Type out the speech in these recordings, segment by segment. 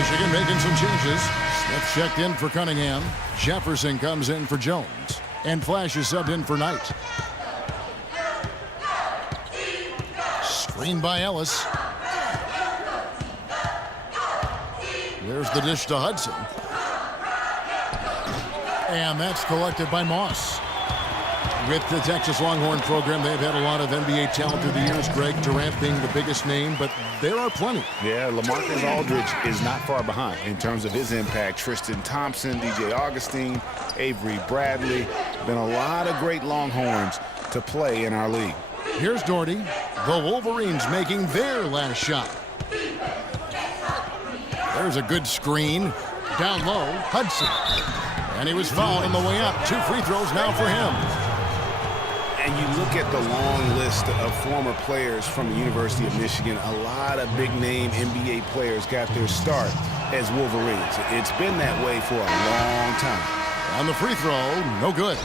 Michigan making some changes. Smith checked in for Cunningham. Jefferson comes in for Jones. And Flash is subbed in for Knight. Screen by Ellis. There's the dish to Hudson. And that's collected by Moss. With the Texas Longhorn program, they've had a lot of NBA talent through the years, Greg Durant being the biggest name, but there are plenty. Yeah, LaMarcus Aldridge is not far behind in terms of his impact. Tristan Thompson, DJ Augustine, Avery Bradley. Been a lot of great Longhorns to play in our league. Here's Doherty. The Wolverines making their last shot. There's a good screen. Down low, Hudson. And he was fouled on the way up. 2 free throws now for him. And you look at the long list of former players from the University of Michigan, a lot of big-name NBA players got their start as Wolverines. It's been that way for a long time. On the free throw, no good.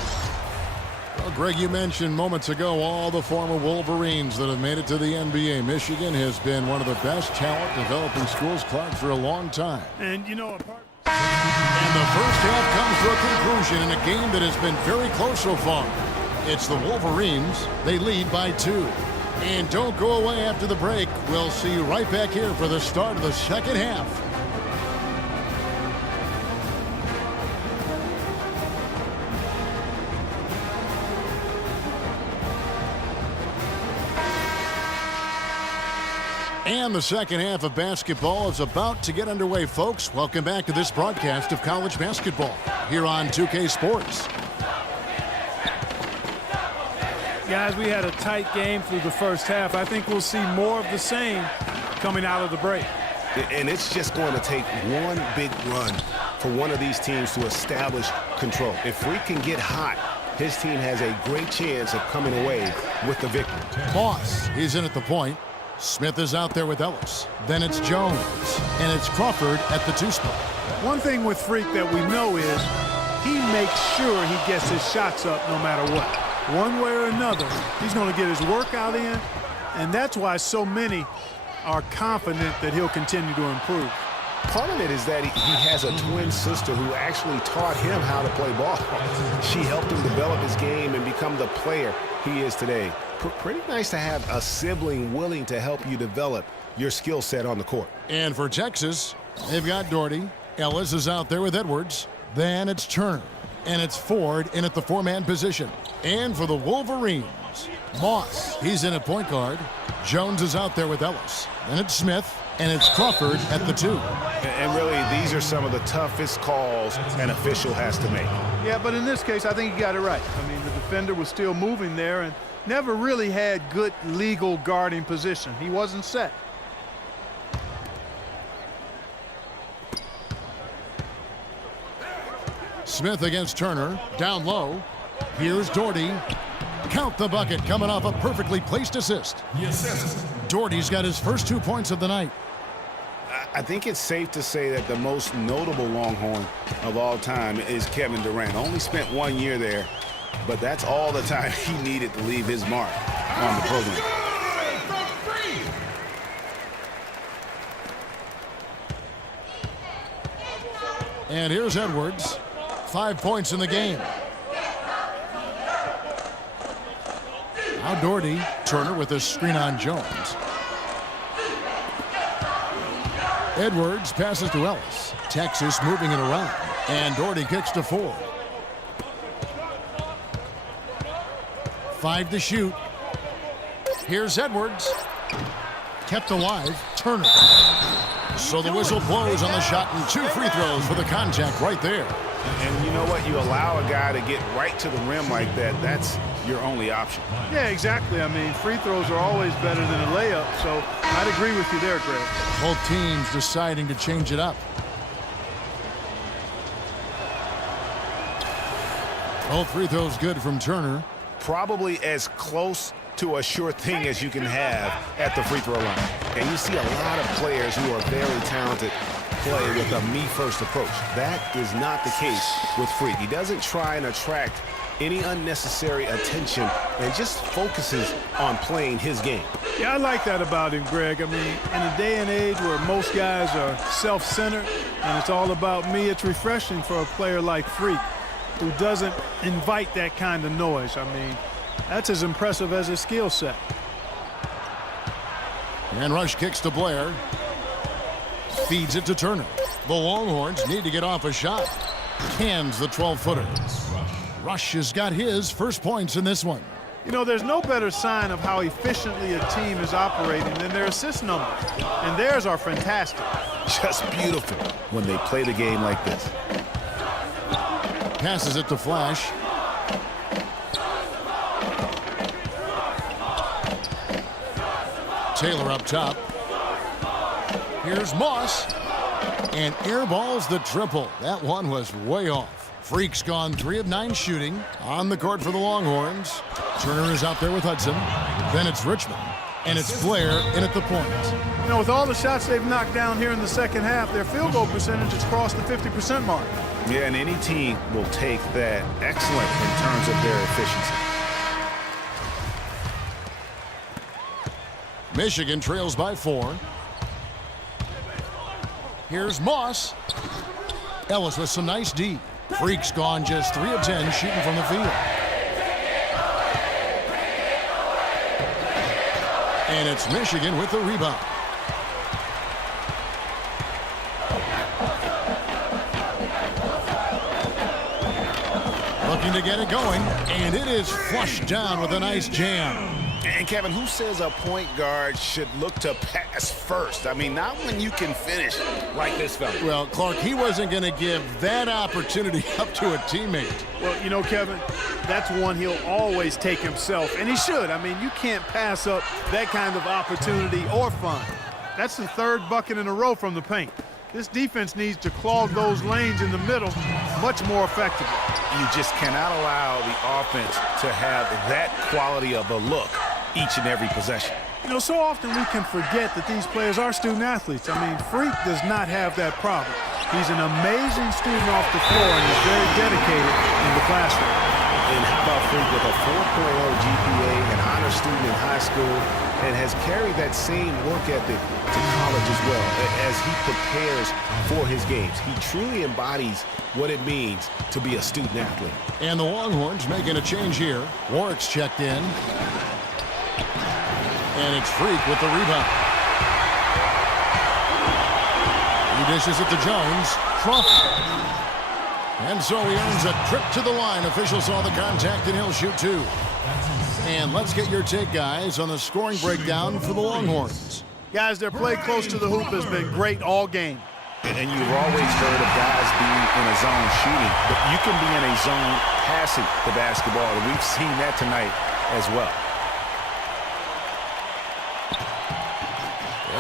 Well, Greg, you mentioned moments ago all the former Wolverines that have made it to the NBA. Michigan has been one of the best talent developing schools, Clark, for a long time. And, you know, And the first half comes to a conclusion in a game that has been very close so far. It's the Wolverines. They lead by 2. And don't go away after the break. We'll see you right back here for the start of the second half. And the second half of basketball is about to get underway, folks. Welcome back to this broadcast of college basketball here on 2K Sports. guys, we had a tight game through the first half. I think we'll see more of the same coming out of the break. And it's just going to take one big run for one of these teams to establish control. If Reed can get hot, his team has a great chance of coming away with the victory. Moss, he's in at the point. Smith is out there with Ellis. Then it's Jones. And it's Crawford at the 2 spot. One thing with Freak that we know is he makes sure he gets his shots up no matter what. One way or another, he's going to get his workout in, and that's why so many are confident that he'll continue to improve. Part of it is that he has a twin sister who actually taught him how to play ball. She helped him develop his game and become the player he is today. Pretty nice to have a sibling willing to help you develop your skill set on the court. And for Texas, they've got Doherty. Ellis is out there with Edwards. Then it's Turner. And it's Ford in at the 4-man position. And for the Wolverines, Moss, he's in at point guard. Jones is out there with Ellis. Then it's Smith, and it's Crawford at the 2. And really, these are some of the toughest calls an official has to make. Yeah, but in this case, I think he got it right. I mean, the defender was still moving there and never really had good legal guarding position. He wasn't set. Smith against Turner, down low. Here's Doherty. Count the bucket, coming off a perfectly placed assist. Yes. Doherty's got his first 2 points of the night. I think it's safe to say that the most notable Longhorn of all time is Kevin Durant. Only spent 1 year there, but that's all the time he needed to leave his mark on the program. And here's Edwards. 5 points in the game. Now Doherty. Turner with a screen on Jones. Edwards passes to Ellis. Texas moving it around. And Doherty kicks to Ford. 5 to shoot. Here's Edwards. Kept alive. Turner. So the whistle blows on the shot and 2 free throws for the contact right there. And you know what? You allow a guy to get right to the rim like that, that's your only option. Yeah, exactly. I mean, free throws are always better than a layup, so I'd agree with you there, Greg. Both teams deciding to change it up. Both free throws good from Turner. Probably as close to a sure thing as you can have at the free throw line. And you see a lot of players who are very talented play with a me-first approach. That is not the case with Freak. He doesn't try and attract any unnecessary attention and just focuses on playing his game. Yeah, I like that about him, Greg. I mean, in a day and age where most guys are self-centered and it's all about me, it's refreshing for a player like Freak who doesn't invite that kind of noise. I mean, that's as impressive as his skill set. And Rush kicks to Blair. Feeds it to Turner. The Longhorns need to get off a shot. Cans the 12-footer. Rush has got his first points in this one. You know, there's no better sign of how efficiently a team is operating than their assist numbers. And theirs are fantastic. Just beautiful when they play the game like this. Passes it to Flash. Taylor up top. Here's Moss. And airballs the triple. That one was way off. Freak's gone 3 of 9 shooting on the court for the Longhorns. Turner is out there with Hudson. Then it's Richmond. And it's Blair in at the point. You know, with all the shots they've knocked down here in the second half, their field goal percentage has crossed the 50% mark. Yeah, and any team will take that excellent in terms of their efficiency. Michigan trails by 4. Here's Moss. Ellis with some nice D. Freak's gone just 3 of 10 shooting from the field. And it's Michigan with the rebound. Looking to get it going, and it is flushed down with a nice jam. And Kevin, who says a point guard should look to pass first? I mean, not when you can finish like this fella. Well, Clark, he wasn't going to give that opportunity up to a teammate. Well, you know, Kevin, that's one he'll always take himself, and he should. I mean, you can't pass up that kind of opportunity or fun. That's the 3rd bucket in a row from the paint. This defense needs to clog those lanes in the middle much more effectively. You just cannot allow the offense to have that quality of a look each and every possession. You know, so often we can forget that these players are student athletes. I mean, Freak does not have that problem. He's an amazing student off the floor and is very dedicated in the classroom. And how about Freak with a 4.0 GPA, an honor student in high school, and has carried that same work ethic to college as well as he prepares for his games. He truly embodies what it means to be a student athlete. And the Longhorns making a change here. Warwick's checked in. And it's Freak with the rebound. He dishes it to Jones. Crawford. And so he earns a trip to the line. Official saw the contact and he'll shoot 2. And let's get your take, guys, on the scoring breakdown for the Longhorns. Guys, their play close to the hoop has been great all game. And you've always heard of guys being in a zone shooting, but you can be in a zone passing the basketball, and we've seen that tonight as well.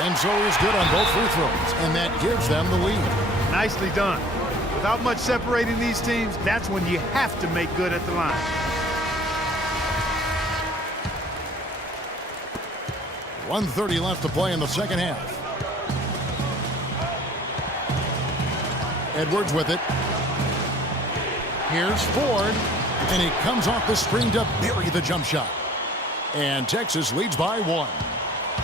And so he's good on both free throws, and that gives them the lead. Nicely done. Without much separating these teams, that's when you have to make good at the line. .130 left to play in the second half. Edwards with it. Here's Ford, and he comes off the screen to bury the jump shot. And Texas leads by 1.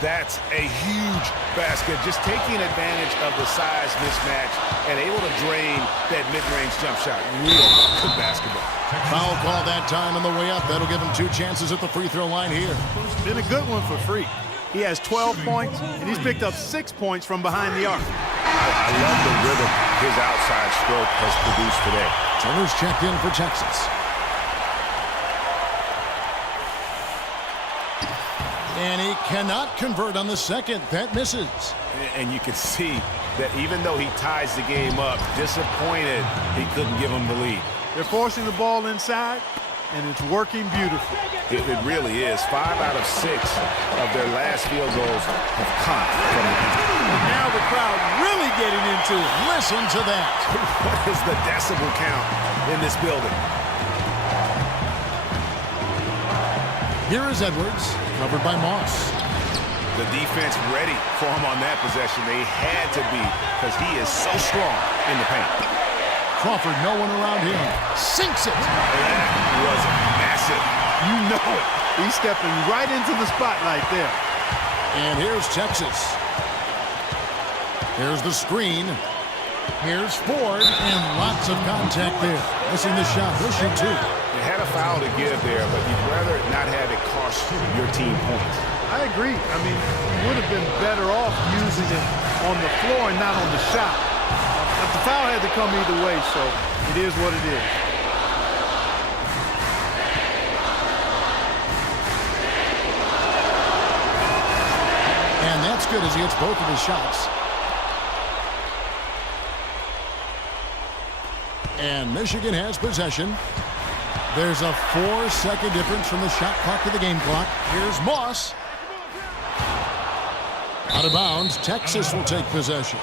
That's a huge basket, just taking advantage of the size mismatch and able to drain that mid-range jump shot. Real good basketball. Foul call that time on the way up. That'll give him 2 chances at the free throw line here. Been a good one for Freak. He has 12 points, and he's picked up 6 points from behind the arc. I love the rhythm his outside stroke has produced today. Turner's checked in for Texas. And he cannot convert on the second. That misses. And you can see that even though he ties the game up, disappointed he couldn't give him the lead. They're forcing the ball inside, and it's working beautifully. It really is. 5 out of 6 of their last field goals have come from the paint. And now the crowd really getting into it. Listen to that. What is the decibel count in this building? Here is Edwards, covered by Moss. The defense ready for him on that possession. They had to be because he is so strong in the paint. Crawford, no one around him. Sinks it. That was massive. You know it. He's stepping right into the spotlight there. And here's Texas. Here's the screen. Here's Ford, and lots of contact there. Missing the shot. He'll shoot two. You had a foul to give there, but you'd rather not have it cost your team points. I agree. I mean, you would have been better off using it on the floor and not on the shot. But the foul had to come either way, so it is what it is. And that's good as he hits both of his shots. And Michigan has possession. There's a 4-second difference from the shot clock to the game clock. Here's Moss. Out of bounds. Texas will take possession.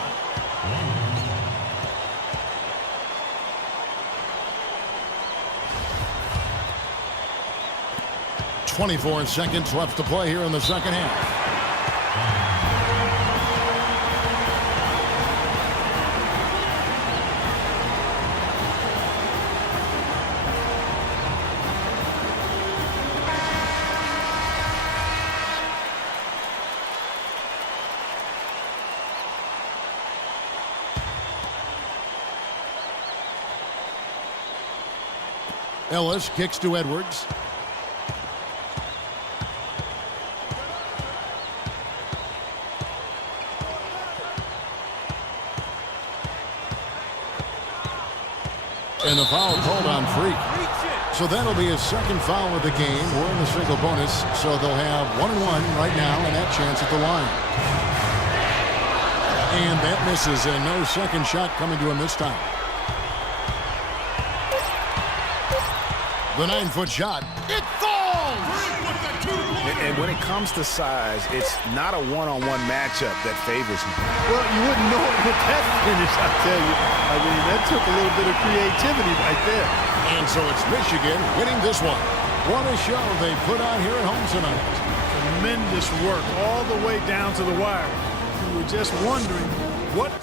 "24 seconds left to play here in the second half. Ellis kicks to Edwards. And the foul called on Freak. So that'll be his second foul of the game. We're in the single bonus, so they'll have 1-1 right now and that chance at the line. And that misses, and no second shot coming to him this time. The 9-foot shot. It falls! And when it comes to size, it's not a one-on-one matchup that favors him. Well, you wouldn't know it with that finish, I tell you. I mean, that took a little bit of creativity right there. And so it's Michigan winning this one. What a show they put on here at home tonight. Tremendous work all the way down to the wire. You were just wondering what